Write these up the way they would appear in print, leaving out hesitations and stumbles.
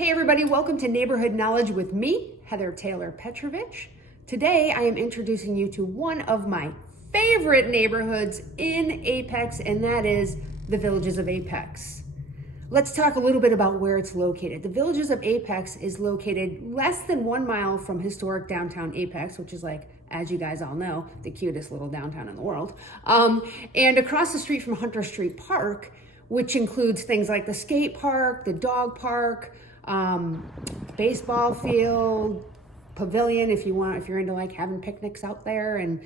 Hey everybody, welcome to Neighborhood Knowledge with me, Heather Taylor Petrovich. Today I am introducing you to one of my favorite neighborhoods in Apex, and that is the Villages of Apex. Let's talk a little bit about where it's located. The Villages of Apex is located less than 1 mile from historic downtown Apex, which is, like, as you guys all know, the cutest little downtown in the world. And across the street from Hunter Street Park, which includes things like the skate park, the dog park, baseball field, pavilion if you're into like having picnics out there, and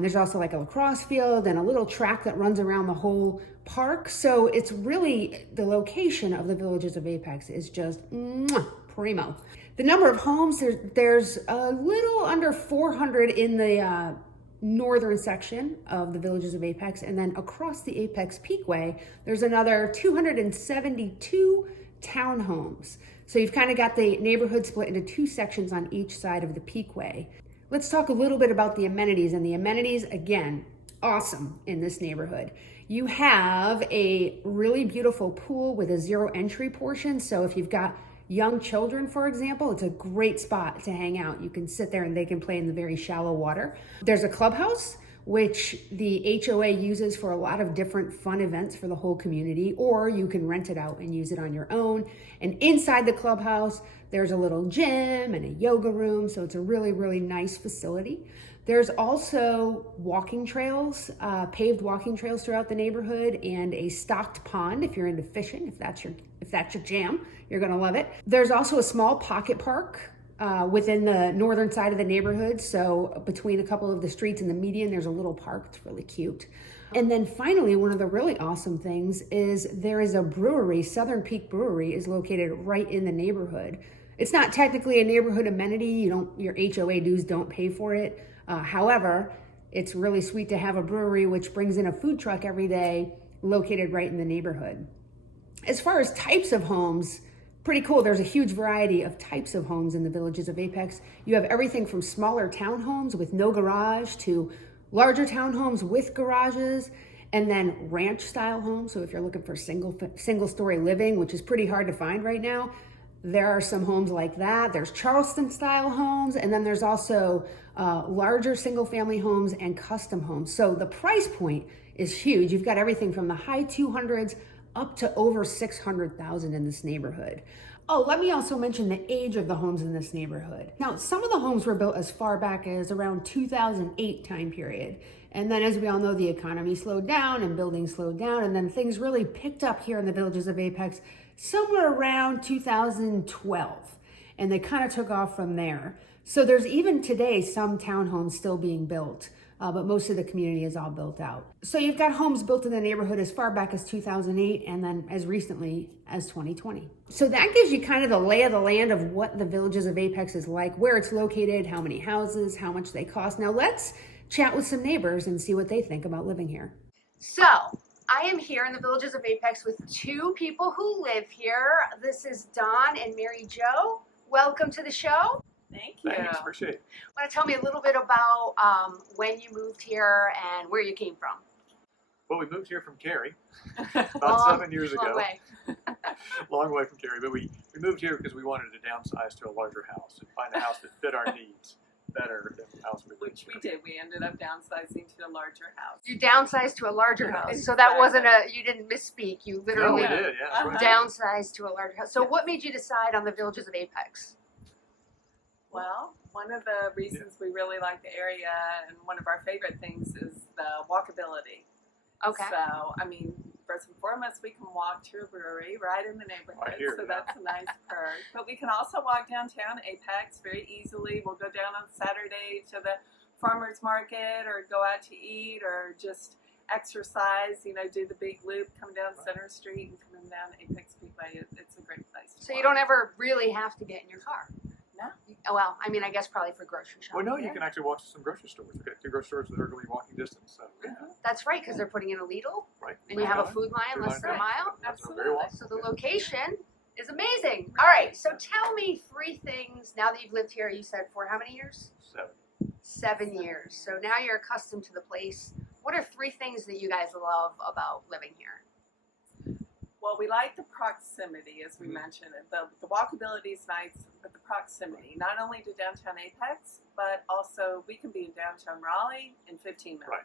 there's also like a lacrosse field and a little track that runs around the whole park. So it's really, the location of the Villages of Apex is just primo. The number of homes, there's a little under 400 in the northern section of the Villages of Apex, and then across the Apex Peakway there's another 272 townhomes. So you've kind of got the neighborhood split into two sections on each side of the Peakway. Let's talk a little bit about the amenities, and the amenities, again, awesome in this neighborhood. You have a really beautiful pool with a zero entry portion, so if you've got young children, for example, it's a great spot to hang out. You can sit there and they can play in the very shallow water. There's a clubhouse, which the HOA uses for a lot of different fun events for the whole community, or you can rent it out and use it on your own. And inside the clubhouse, there's a little gym and a yoga room, so it's a really, really nice facility. There's also walking trails, paved walking trails throughout the neighborhood, and a stocked pond if you're into fishing, if that's your jam, you're gonna love it. There's also a small pocket park within the northern side of the neighborhood. So between a couple of the streets and the median, there's a little park. It's really cute. And then finally, one of the really awesome things is there is a brewery. Southern Peak Brewery is located right in the neighborhood. It's not technically a neighborhood amenity. Your HOA dues don't pay for it. However, it's really sweet to have a brewery which brings in a food truck every day located right in the neighborhood. As far as types of homes, pretty cool. There's a huge variety of types of homes in the Villages of Apex. You have everything from smaller townhomes with no garage to larger townhomes with garages, and then ranch style homes. So if you're looking for single story living, which is pretty hard to find right now, there are some homes like that. There's Charleston style homes, and then there's also larger single family homes and custom homes. So the price point is huge. You've got everything from the high 200s up to over 600,000 in this neighborhood. Oh, let me also mention the age of the homes in this neighborhood. Now, some of the homes were built as far back as around 2008 time period. And then, as we all know, the economy slowed down and building slowed down, and then things really picked up here in the Villages of Apex somewhere around 2012. And they kind of took off from there. So there's even today some townhomes still being built. But most of the community is all built out. So you've got homes built in the neighborhood as far back as 2008 and then as recently as 2020. So that gives you kind of the lay of the land of what the Villages of Apex is like, where it's located, how many houses, how much they cost. Now let's chat with some neighbors and see what they think about living here. So I am here in the Villages of Apex with two people who live here. This is Don and Mary Jo. Welcome to the show. Thank you. Thanks, appreciate it. Want to tell me a little bit about when you moved here and where you came from? Well, we moved here from Cary about 7 years ago. Long way. Long way from Cary, but we moved here because we wanted to downsize to a larger house and find a house that fit our needs better than the house we lived Which we did. We ended up downsizing to a larger house. You downsized to a larger house. So that wasn't you didn't misspeak. You No, literally we did, yeah. That's right. downsized to a larger house. So what made you decide on the Villages of Apex? Well, one of the reasons we really like the area and one of our favorite things is the walkability. Okay. So, I mean, first and foremost, we can walk to a brewery right in the neighborhood. Right here, so yeah. that's a nice perk. But we can also walk downtown Apex very easily. We'll go down on Saturday to the farmer's market or go out to eat or just exercise, do the big loop, come down Center Street and come down Apex Peakway. It's a great place to So walk. you don't ever really have to get in your car? No. Oh, well, I mean, I guess probably for grocery shopping. Well, no, you can actually walk to some grocery stores. We've got two grocery stores that are going to be walking distance. So, yeah, That's right, because they're putting in a Lidl, right. and you have a food line less than a mile. That's very welcome. So the location is amazing. All right, so tell me three things now that you've lived here. You said for how many years? 7 years. So now you're accustomed to the place. What are three things that you guys love about living here? Well, we like the proximity, as we mentioned. The walkability is nice, but the proximity, not only to downtown Apex, but also we can be in downtown Raleigh in 15 minutes, Right.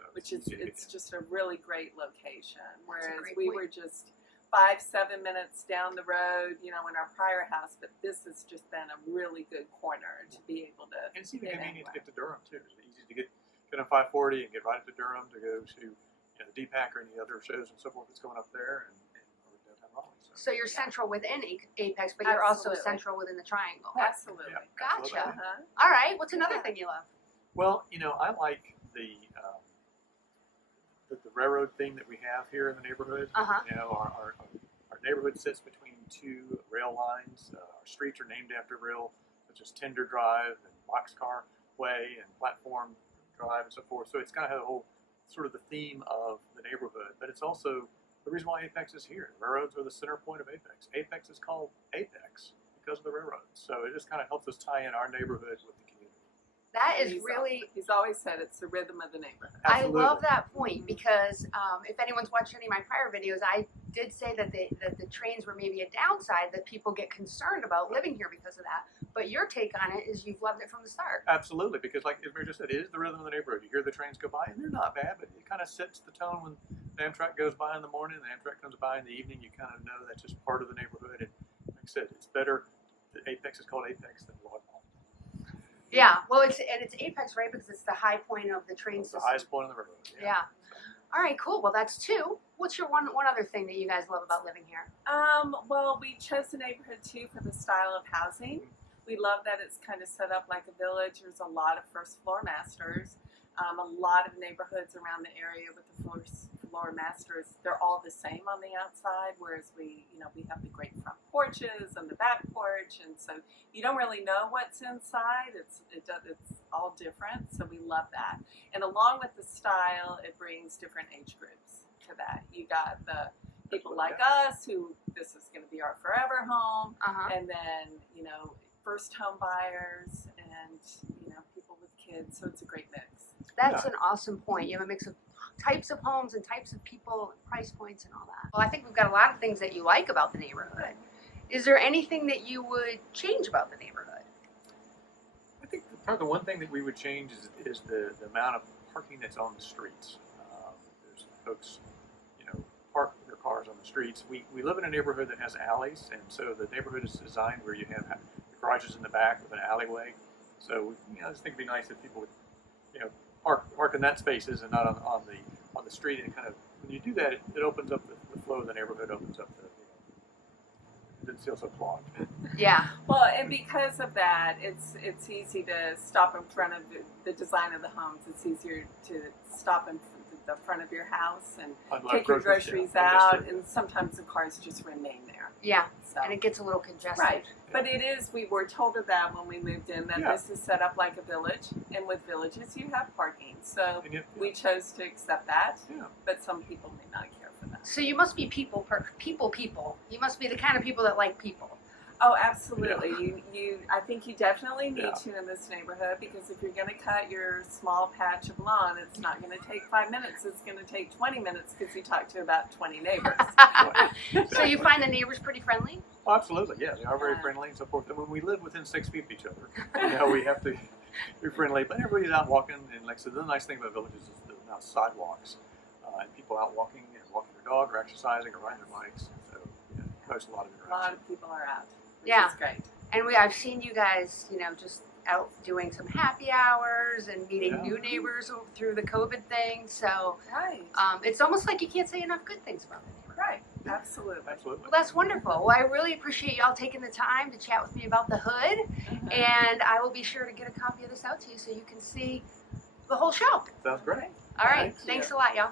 So which is, easy to get it's to. just a really great location. Whereas great we point. were just 5-7 minutes down the road, in our prior house, but this has just been a really good corner to be able to. And it's even get convenient to anywhere. get to Durham too. It's easy to get on 540 and get right to Durham to go to the DPAC or any other shows and so forth that's going up there and or downtown Raleigh. So you're central within Apex, but you're also Absolutely. central within the triangle. Absolutely. Yeah, Gotcha. absolutely. All right. What's another Yeah. thing you love? Well, I like the railroad thing that we have here in the neighborhood. Uh-huh. Our neighborhood sits between two rail lines. Our streets are named after rail, such as Tender Drive and Boxcar Way and Platform Drive and so forth. So it's kind of had a whole sort of the theme of the neighborhood, but it's also the reason why Apex is here. Railroads are the center point of Apex. Apex is called Apex because of the railroads. So it just kind of helps us tie in our neighborhood with the community. That is really. He's always said it's the rhythm of the neighborhood. Absolutely. I love that point because if anyone's watched any of my prior videos, I did say that the trains were maybe a downside, that people get concerned about living here because of that. But your take on it is you've loved it from the start. Absolutely, because like Mary just said, it is the rhythm of the neighborhood. You hear the trains go by, and they're not bad, but it kind of sets the tone when the Amtrak goes by in the morning, and the Amtrak comes by in the evening. You kind of know that's just part of the neighborhood. And like I said, it's better. The Apex is called Apex than Log Mall. Yeah, well, it's Apex, right? Because it's the high point of the train It's the system. highest point on the railroad. Yeah. All right, cool. Well, that's two. What's your one other thing that you guys love about living here? Well, we chose the neighborhood too for the style of housing. We love that it's kind of set up like a village. There's a lot of first floor masters. A lot of neighborhoods around the area with the first floor masters, they're all the same on the outside, whereas we have the great front porches and the back porch, and so you don't really know what's inside. It's all different, so we love that. And along with the style, it brings different age groups to that. You got the people like us who this is going to be our forever home, and then first home buyers and people with kids. So it's a great mix. That's an awesome point. You have a mix of types of homes and types of people and price points and all that. Well, I think we've got a lot of things that you like about the neighborhood. Is there anything that you would change about the neighborhood? I think probably the one thing that we would change is the amount of parking that's on the streets. There's folks, park their cars on the streets. We live in a neighborhood that has alleys, and so the neighborhood is designed where you have garages in the back with an alleyway. So I just think it'd be nice if people would, park in that spaces and not on the street. And kind of when you do that, it opens up the flow of the neighborhood. Opens up it doesn't feel so clogged. Yeah. Well, and because of that, it's easy to stop in front of the design of the homes. It's easier to stop in the front of your house and take your groceries out, and sometimes the cars just remain there. Yeah, so. And it gets a little congested. Right, but we were told of that when we moved in, that this is set up like a village, and with villages you have parking. So we chose to accept that, but some people may not care for that. So you must be people. You must be the kind of people that like people. Oh, absolutely. Yeah. I think you definitely need Yeah. to in this neighborhood, because if you're going to cut your small patch of lawn, it's not going to take 5 minutes. It's going to take 20 minutes because you talk to about 20 neighbors. So you find the neighbors pretty friendly? Oh, absolutely, yeah. They are very friendly and so forth. And when we live within 6 feet of each other, we have to be friendly. But everybody's out walking, and like I said, the nice thing about villages is the now sidewalks, and people out walking their dog or exercising or riding their bikes. So there's a lot of interaction. A lot of people are out. Which Yeah, is great. And I've seen you guys, just out doing some happy hours and meeting new neighbors through the COVID thing. So it's almost like you can't say enough good things about the neighborhood. Right. Absolutely. Well, that's wonderful. Well, I really appreciate y'all taking the time to chat with me about the hood, and I will be sure to get a copy of this out to you so you can see the whole show. Sounds great. All right. Thanks a lot, y'all.